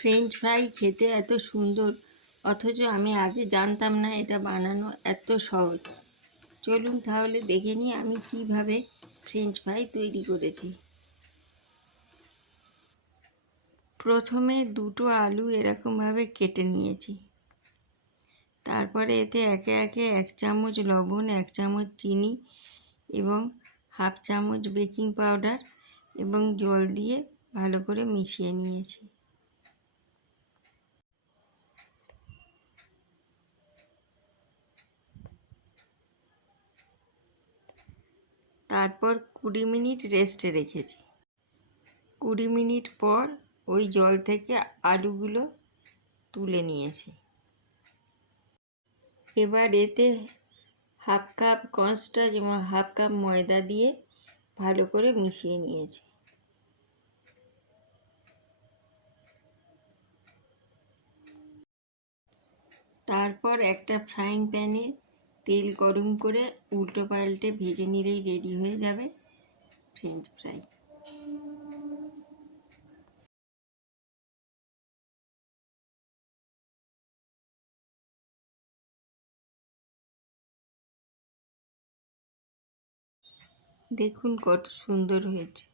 French fry খেতে এত সুন্দর, অথচ আমি আগে জানতাম না এটা বানানো এত সহজ। চলুন তাহলে দেখে নিই আমি কিভাবে ফ্রেঞ্চ ফ্রাই তৈরি করেছি। প্রথমে দুটো আলু এরকমভাবে কেটে নিয়েছি। তারপরে এতে একে একে 1 চামচ লবণ, 1 চামচ চিনি এবং হাফ চামচ বেকিং পাউডার এবং জল দিয়ে ভালো করে মিশিয়ে নিয়েছি। তারপর 20 মিনিট রেস্টে রেখেছি। 20 মিনিট পর ওই জল থেকে আলুগুলো তুলে নিয়েছি। এবার এতে হাফ কাপ কর্নস্টার্চ এবং হাফ কাপ ময়দা দিয়ে ভালো করে মিশিয়ে নিয়েছি। তারপর একটা ফ্রাইং প্যানে তেল গরম করে উল্টো পাল্টে ভেজে নিলেই রেডি হয়ে যাবে ফ্রেঞ্চ ফ্রাই। দেখুন কত সুন্দর হয়েছে।